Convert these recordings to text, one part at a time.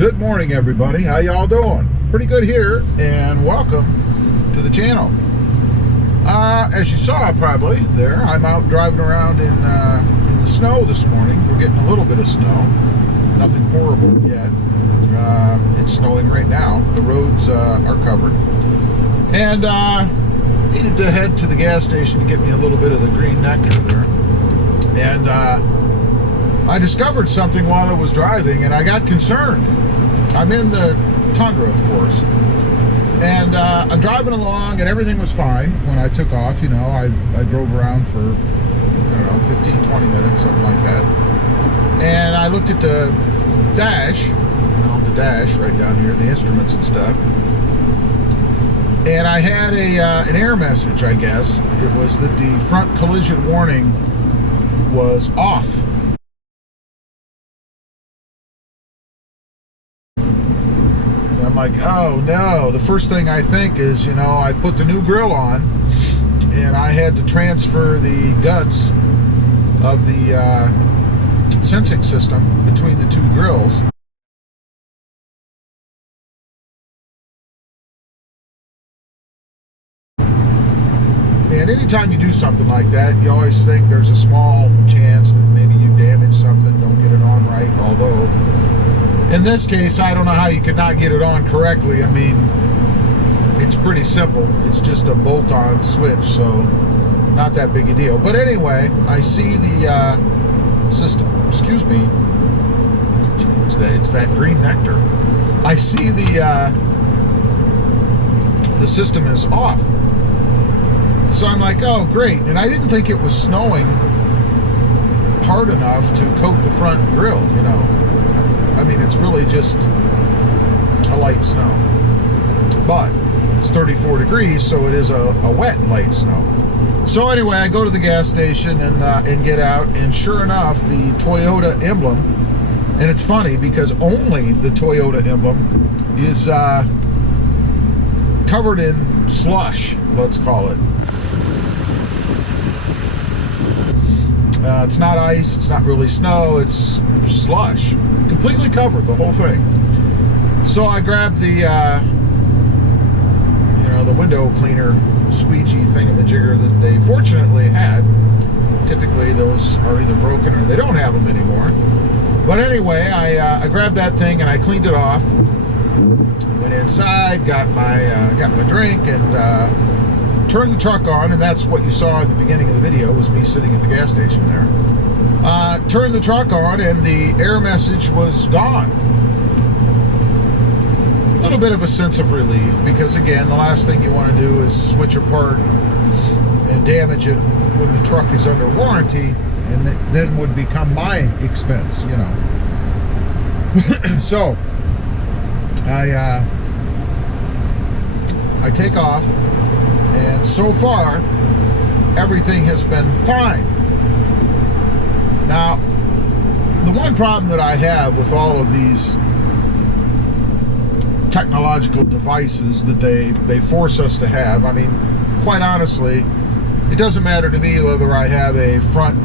Good morning, everybody. How y'all doing? Pretty good here, and welcome to the channel. As you saw probably there, I'm out driving around in the snow this morning. We're getting a little bit of snow. Nothing horrible yet. It's snowing right now. The roads are covered. And needed to head to the gas station to get me a little bit of the green nectar there. And I discovered something while I was driving, and I got concerned. I'm in the Tundra, of course, and I'm driving along, and everything was fine when I took off. You know, I drove around for, I don't know, 15, 20 minutes, something like that. And I looked at the dash, the dash right down here, the instruments and stuff. And I had an error message, I guess. It was that the front collision warning was off. I'm like, oh no. The first thing I think is, I put the new grill on and I had to transfer the guts of the sensing system between the two grills. And anytime you do something like that, you always think there's a small chance that maybe you damage something, don't get it on right, although in this case, I don't know how you could not get it on correctly. I mean, it's pretty simple. It's just a bolt-on switch, so not that big a deal. But anyway, I see the system. Excuse me. It's that green nectar. I see the system is off. So I'm like, oh, great. And I didn't think it was snowing hard enough to coat the front grill, I mean, it's really just a light snow. But it's 34 degrees, so it is a wet light snow. So anyway, I go to the gas station and get out, and sure enough, the Toyota emblem, and it's funny because only the Toyota emblem is covered in slush, let's call it. It's not ice, it's not really snow, it's slush. Completely covered, the whole thing. So I grabbed the the window cleaner squeegee thingamajigger that they fortunately had. Typically those are either broken or they don't have them anymore. But anyway, I grabbed that thing and I cleaned it off. Went inside, got my drink, and turned the truck on, and that's what you saw in the beginning of the video, was me sitting at the gas station there. Turned the truck on, and the error message was gone. A little bit of a sense of relief, because again, the last thing you want to do is switch a part and damage it when the truck is under warranty, and it then would become my expense, So I take off, and so far everything has been fine. Now, the one problem that I have with all of these technological devices that they force us to have, I mean, quite honestly, it doesn't matter to me whether I have a front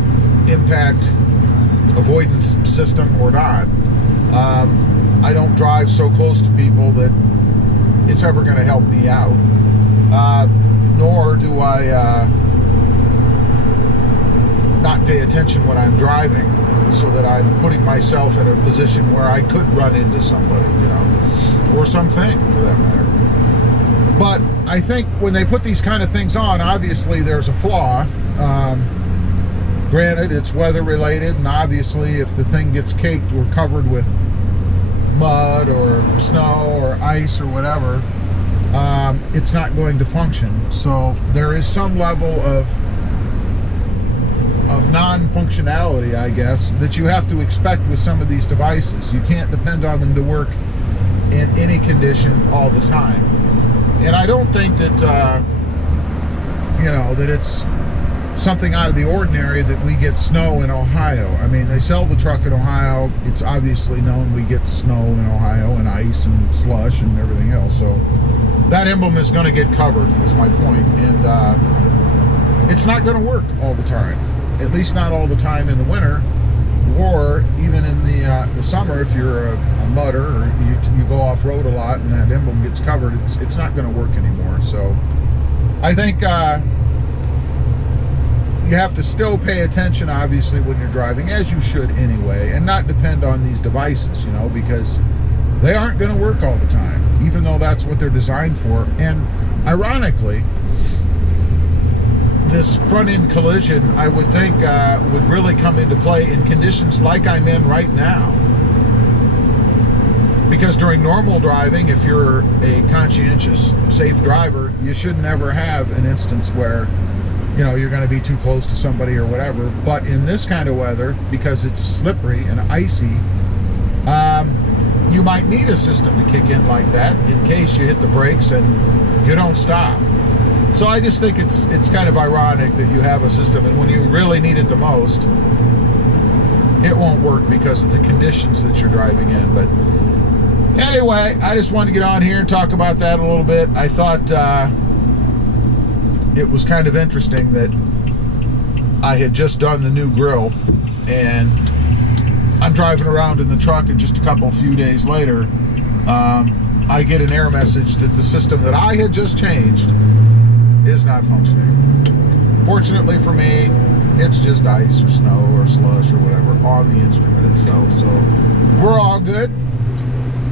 impact avoidance system or not. I don't drive so close to people that it's ever going to help me out. Nor do I not pay attention when I'm driving, so that I'm putting myself in a position where I could run into somebody, or something for that matter. But I think when they put these kind of things on, obviously there's a flaw. Granted, it's weather related, and obviously if the thing gets caked or covered with mud or snow or ice or whatever, it's not going to function. So there is some level of non-functionality, I guess, that you have to expect with some of these devices. You can't depend on them to work in any condition all the time. And I don't think that that it's something out of the ordinary that we get snow in Ohio. I mean, they sell the truck in Ohio. It's obviously known we get snow in Ohio, and ice and slush and everything else. So that emblem is going to get covered, is my point. And it's not going to work all the time. At least not all the time in the winter. Or even in the summer, if you're a mudder or you go off-road a lot and that emblem gets covered, it's not going to work anymore. So I think you have to still pay attention, obviously, when you're driving, as you should anyway, and not depend on these devices, because they aren't going to work all the time, even though that's what they're designed for. And ironically, this front-end collision, I would think, would really come into play in conditions like I'm in right now. Because during normal driving, if you're a conscientious, safe driver, you should never have an instance where, you're going to be too close to somebody or whatever. But in this kind of weather, because it's slippery and icy, you might need a system to kick in like that in case you hit the brakes and you don't stop. So I just think it's kind of ironic that you have a system, and when you really need it the most, it won't work because of the conditions that you're driving in. But anyway, I just wanted to get on here and talk about that a little bit. I thought it was kind of interesting that I had just done the new grill, and I'm driving around in the truck, and just a few days later, I get an error message that the system that I had just changed is not functioning. Fortunately for me, it's just ice or snow or slush or whatever on the instrument itself, so we're all good.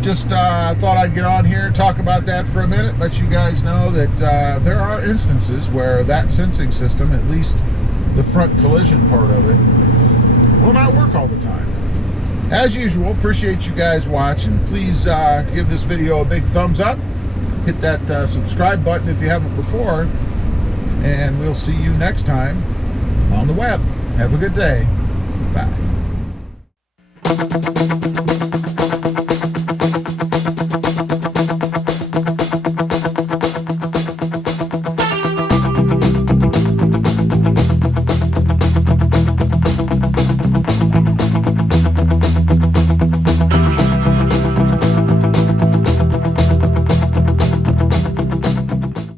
Just thought I'd get on here and talk about that for a minute, let you guys know that there are instances where that sensing system, at least the front collision part of it, will not work all the time. As usual, appreciate you guys watching. Please give this video a big thumbs up. Hit that subscribe button if you haven't before. And we'll see you next time on the web. Have a good day. Bye.